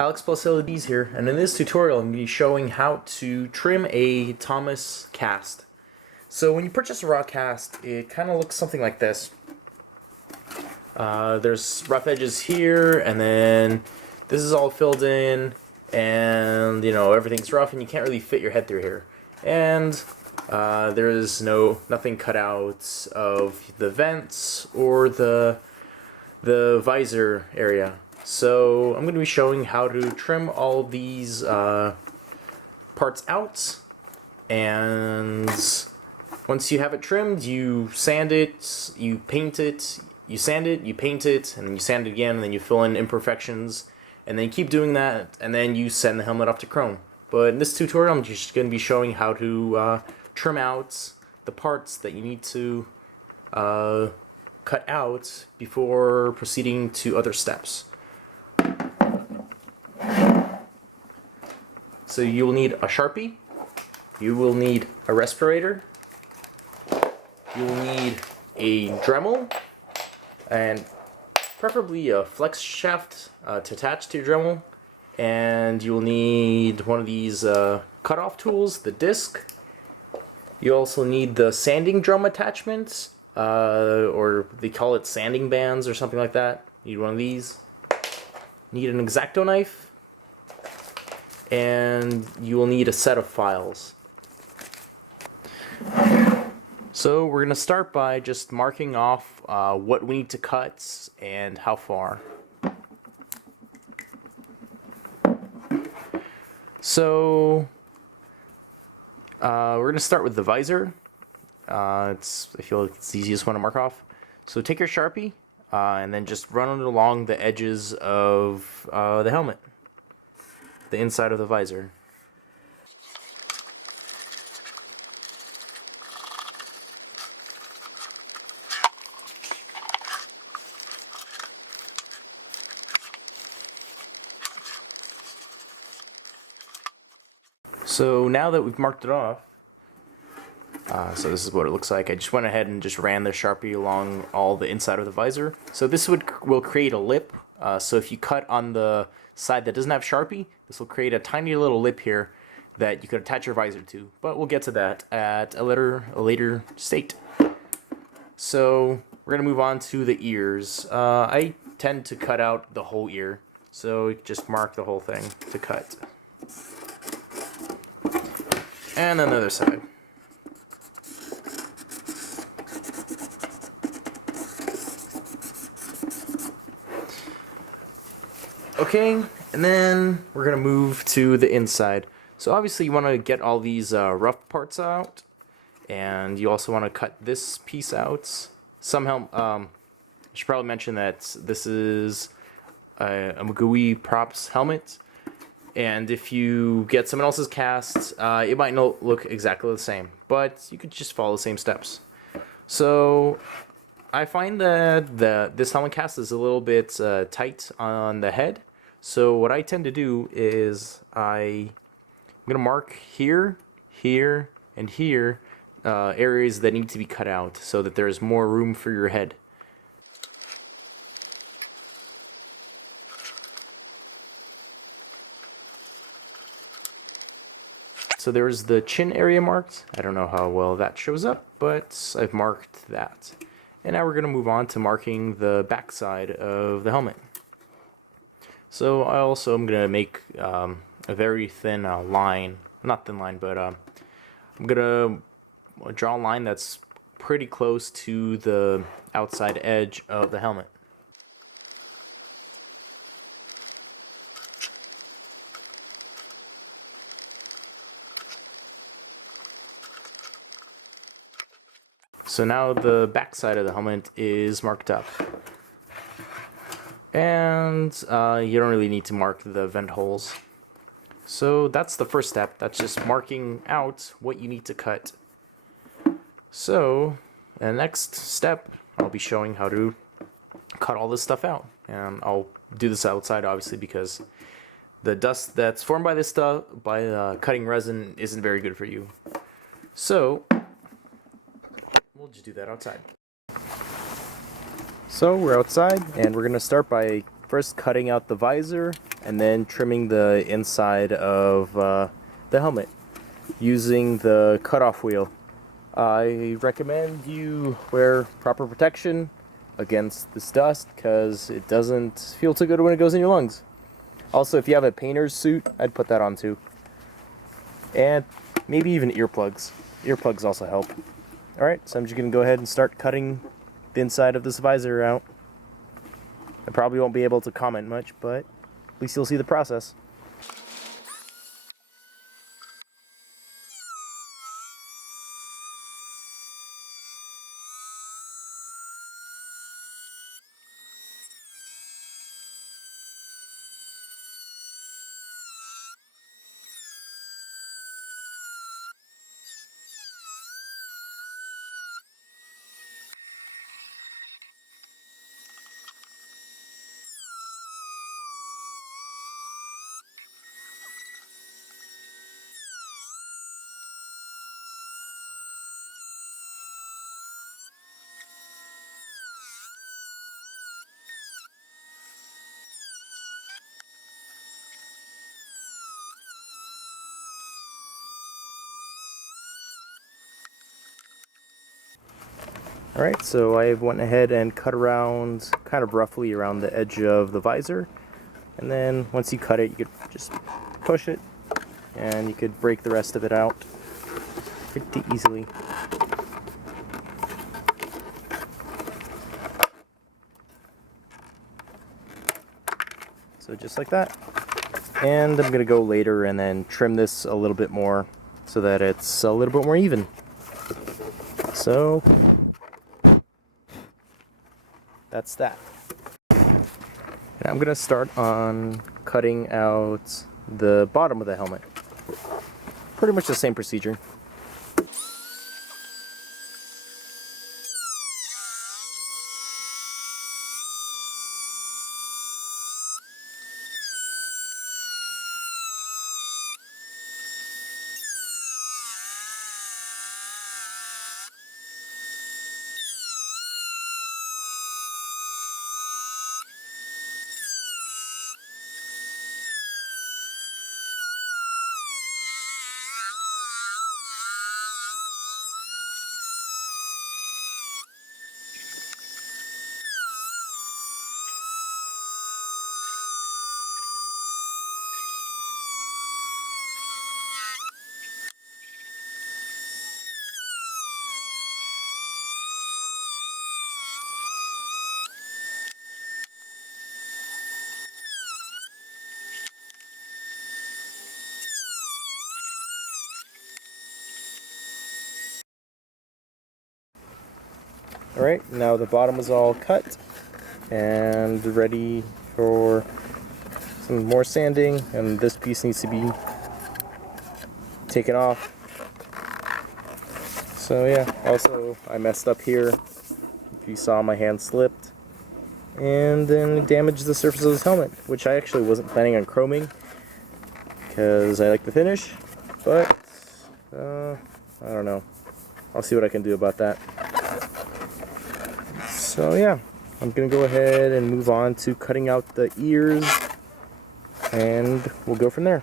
Alex Plus LEDs here, and in this tutorial I'm going to be showing how to trim a Thomas cast. So when you purchase a raw cast, it kind of looks something like this. There's rough edges here, and then this is all filled in, and you know everything's rough, and you can't really fit your head through here. And there is nothing cut out of the vents or the visor area. So I'm going to be showing how to trim all these parts out, and once you have it trimmed, you sand it, you paint it, you sand it, you paint it, and then you sand it again, and then you fill in imperfections, and then you keep doing that, and then you send the helmet off to chrome. But in this tutorial I'm just going to be showing how to trim out the parts that you need to cut out before proceeding to other steps. So you will need a Sharpie, you will need a respirator, you will need a Dremel, and preferably a flex shaft to attach to your Dremel, and you will need one of these cut-off tools, the disc. You also need the sanding drum attachments, or they call it sanding bands or something like that. You need one of these. You need an X-Acto knife, and you will need a set of files. So we're going to start by just marking off what we need to cut and how far. So we're going to start with the visor. I feel like it's the easiest one to mark off. So take your Sharpie and then just run it along the edges of the helmet, the inside of the visor. So now that we've marked it off, so this is what it looks like. I just went ahead and just ran the Sharpie along all the inside of the visor. So this will create a lip. So if you cut on the side that doesn't have Sharpie, this will create a tiny little lip here that you could attach your visor to. But we'll get to that at a later state. So we're going to move on to the ears. I tend to cut out the whole ear, so just mark the whole thing to cut. And on the other side. Okay, and then we're going to move to the inside. So obviously you want to get all these rough parts out, and you also want to cut this piece out. I should probably mention that this is a Magui Props helmet, and if you get someone else's cast, it might not look exactly the same, but you could just follow the same steps. So I find that this helmet cast is a little bit tight on the head. So what I tend to do is I'm going to mark here, here, and here areas that need to be cut out so that there's more room for your head. So there's the chin area marked. I don't know how well that shows up, but I've marked that. And now we're going to move on to marking the back side of the helmet. So I also am going to make a very thin line, not thin line, but I'm going to draw a line that's pretty close to the outside edge of the helmet. So now the back side of the helmet is marked up. And you don't really need to mark the vent holes. So that's the first step. That's just marking out what you need to cut. So the next step, I'll be showing how to cut all this stuff out. And I'll do this outside, obviously, because the dust that's formed by this stuff, by cutting resin, isn't very good for you. So we'll just do that outside. So we're outside, and we're going to start by first cutting out the visor and then trimming the inside of the helmet using the cutoff wheel. I recommend you wear proper protection against this dust because it doesn't feel too good when it goes in your lungs. Also, if you have a painter's suit, I'd put that on too. And maybe even earplugs. Earplugs also help. Alright, so I'm just going to go ahead and start cutting the inside of this visor out. I probably won't be able to comment much, but at least you'll see the process. Alright, so I went ahead and cut around, kind of roughly around the edge of the visor. And then once you cut it, you could just push it, and you could break the rest of it out pretty easily. So just like that. And I'm going to go later and then trim this a little bit more so that it's a little bit more even. So that's that. And I'm going to start on cutting out the bottom of the helmet. Pretty much the same procedure. Alright, now the bottom is all cut and ready for some more sanding, and this piece needs to be taken off. So yeah, also I messed up here. If you saw, my hand slipped and then damaged the surface of this helmet, which I actually wasn't planning on chroming because I like the finish, but I don't know. I'll see what I can do about that. So yeah, I'm gonna go ahead and move on to cutting out the ears, and we'll go from there.